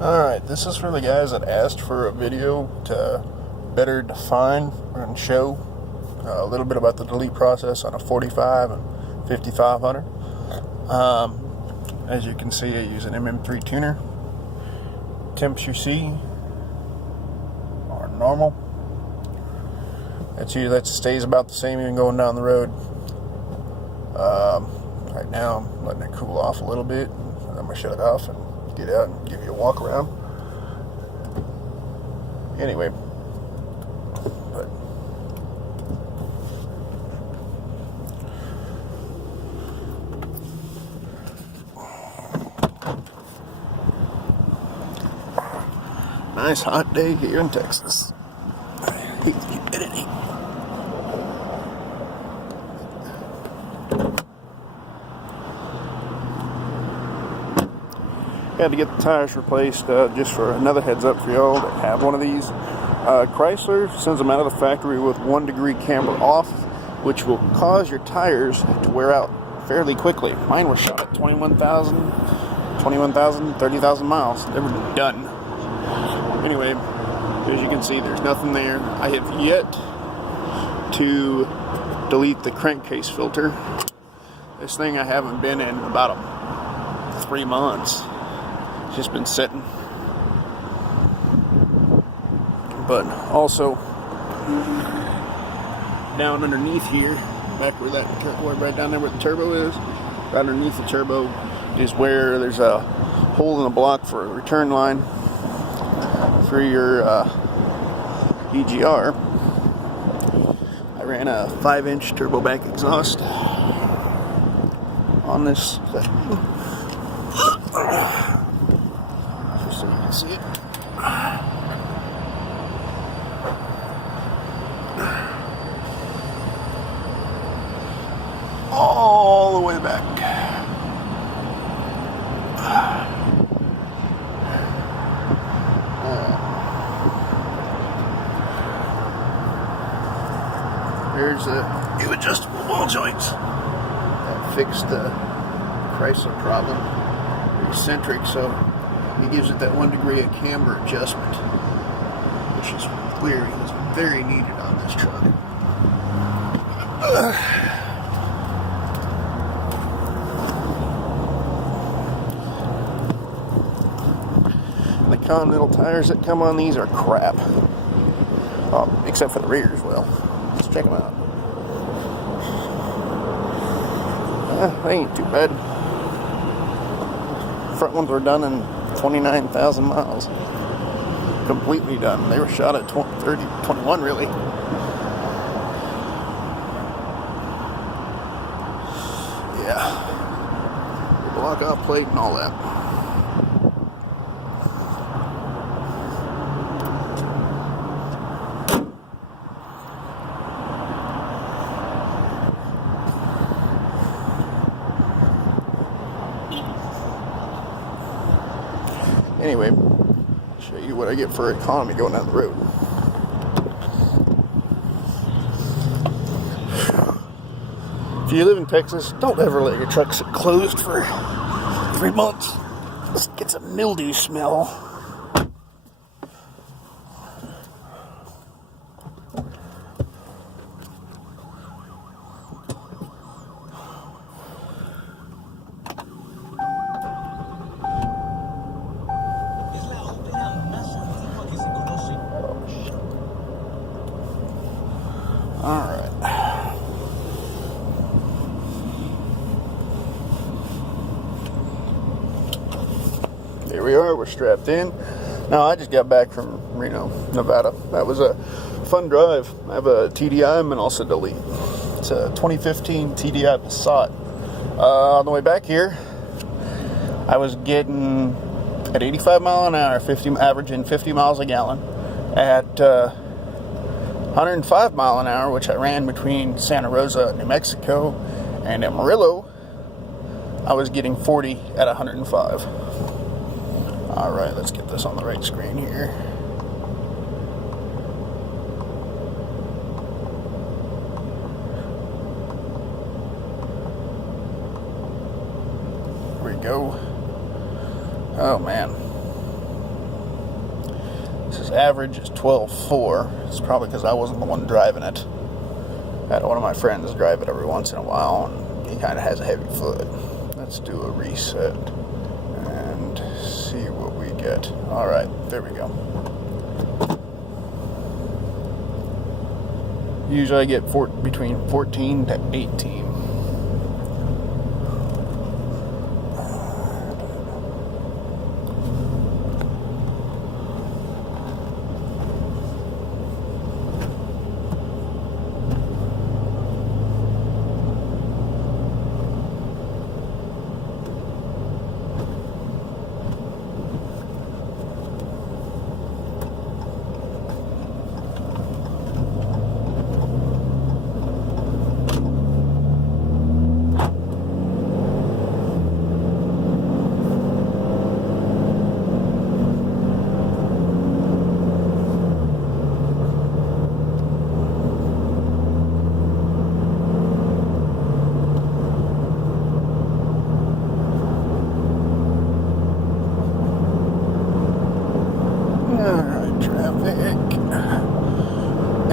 Alright, this is for the guys that asked for a video to better define and show a little bit about the delete process on a 45 and 5500. As you can see, I use an MM3 tuner. Temps you see are normal. That stays about the same even going down the road. Right now I'm letting it cool off a little bit, and I'm going to shut it off and get out and give you a walk around. Anyway, but nice hot day here in Texas. I hate the humidity. Had to get the tires replaced. Just for another heads up for y'all that have one of these, Chrysler sends them out of the factory with 1 degree camber off, which will cause your tires to wear out fairly quickly. Mine was shot at 30,000 miles. They were done. Anyway, as you can see, there's nothing there. I have yet to delete the crankcase filter. This thing I haven't been in about 3 months. It's just been sitting. But also, down underneath here, back where right down there where the turbo is, right underneath the turbo is where there's a hole in the block for a return line for your EGR. I ran a 5-inch turbo back exhaust on this thing. Just so you can see it. All the way back. There's the new adjustable ball joints that fixed the Chrysler problem. They're eccentric, so it gives it that 1 degree of camber adjustment, which is weird. It's very needed on this truck. The Continental tires that come on these are crap. Except for the rears, well. Let's check them out. They ain't too bad. Front ones were done in 29,000 miles. Completely done. They were shot at 21 really. Yeah. Block off plate and all that. Anyway, show you what I get for economy going down the road. If you live in Texas, don't ever let your truck sit closed for 3 months. It gets a mildew smell. Alright. There we are, we're strapped in. Now, I just got back from Reno, Nevada. That was a fun drive. I have a TDI and also delete. It's a 2015 TDI Passat. On the way back here, I was getting at 85 mile an hour, averaging 50 miles a gallon. At 105 mile an hour, which I ran between Santa Rosa, New Mexico, and Amarillo, I was getting 40 at 105. Alright, let's get this on the right screen here. There we go. Oh man. says average is 12.4. It's probably because I wasn't the one driving it. I had one of my friends drive it every once in a while, and he kind of has a heavy foot. Let's do a reset and see what we get. All right, there we go. Usually I get between 14 to 18.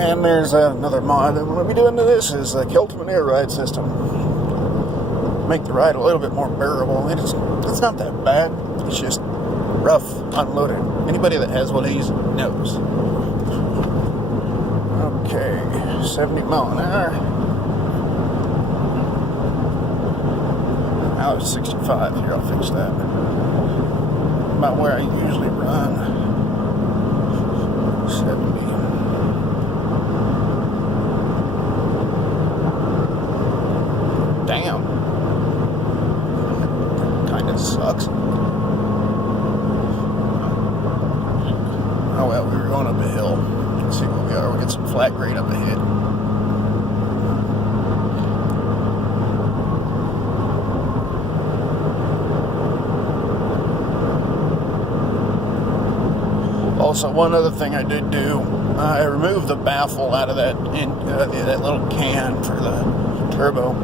And there's another mod I'm going to be doing to this is the Keltman air ride system. Make the ride a little bit more bearable. It's not that bad. It's just rough unloading. Anybody that has one of these knows. Okay, 70 mile an hour. Now it's 65 here. I'll fix that. About where I usually run. 70. Damn. Kind of sucks. Oh well, we were going up a hill. Let's see what we are. We'll get some flat grade up ahead. Also, one other thing I did do, I removed the baffle out of that little can for the turbo.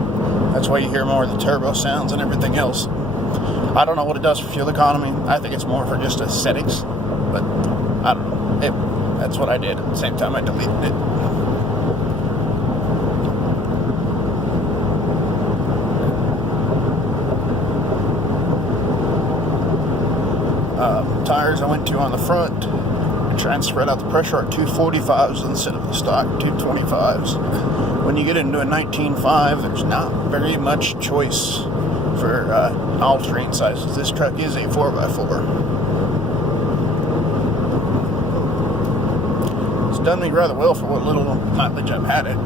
That's why you hear more of the turbo sounds and everything else. I don't know what it does for fuel economy. I think it's more for just aesthetics, but I don't know. That's what I did. At the same time, I deleted it. Tires I went to on the front. I try and spread out the pressure at 245s instead of the stock 225s. When you get into a 19.5, there's not very much choice for all terrain sizes. This truck is a 4x4. It's done me rather well for what little mileage I've had it.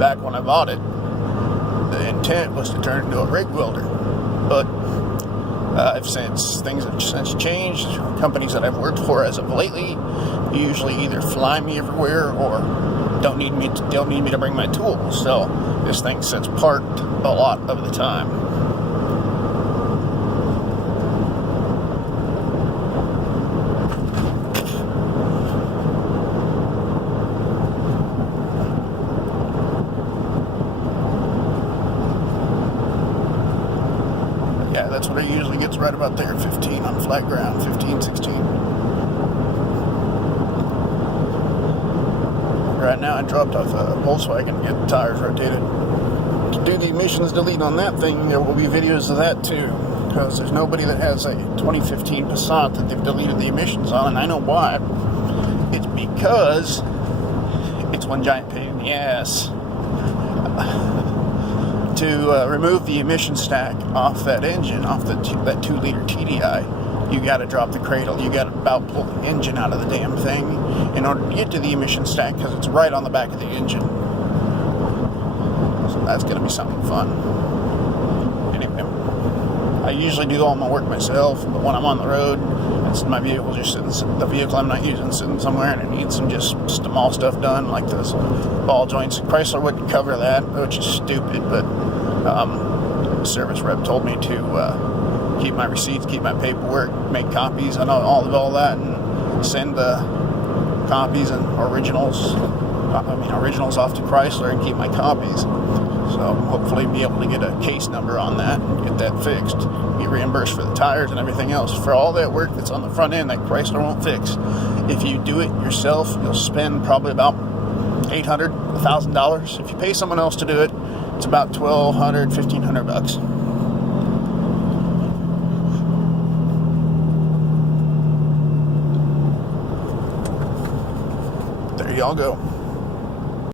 Back when I bought it, the intent was to turn it into a rig welder, but since things have since changed, companies that I've worked for as of lately usually either fly me everywhere or don't need me to bring my tools. So this thing sits parked a lot of the time. That's what it usually gets right about there, 15 on flat ground, 15, 16. Right now I dropped off a Volkswagen to get the tires rotated. To do the emissions delete on that thing, there will be videos of that too, because there's nobody that has a 2015 Passat that they've deleted the emissions on, and I know why. It's because it's one giant pain in the ass. To remove the emission stack off that engine, off that 2-liter TDI, you got to drop the cradle. You got to about pull the engine out of the damn thing in order to get to the emission stack, because it's right on the back of the engine. So that's going to be something fun. Anyway, I usually do all my work myself, but when I'm on the road, my vehicle just sitting, the vehicle I'm not using sitting somewhere, and it needs some just small stuff done, like those ball joints. Chrysler wouldn't cover that, which is stupid, but the service rep told me to keep my receipts, keep my paperwork, make copies and all of that, and send the copies and originals originals off to Chrysler and keep my copies. So hopefully be able to get a case number on that and get that fixed. Be reimbursed for the tires and everything else. For all that work that's on the front end that Chrysler won't fix. If you do it yourself, you'll spend probably about $800, $1,000. If you pay someone else to do it, it's about $1,200, $1,500. There y'all go.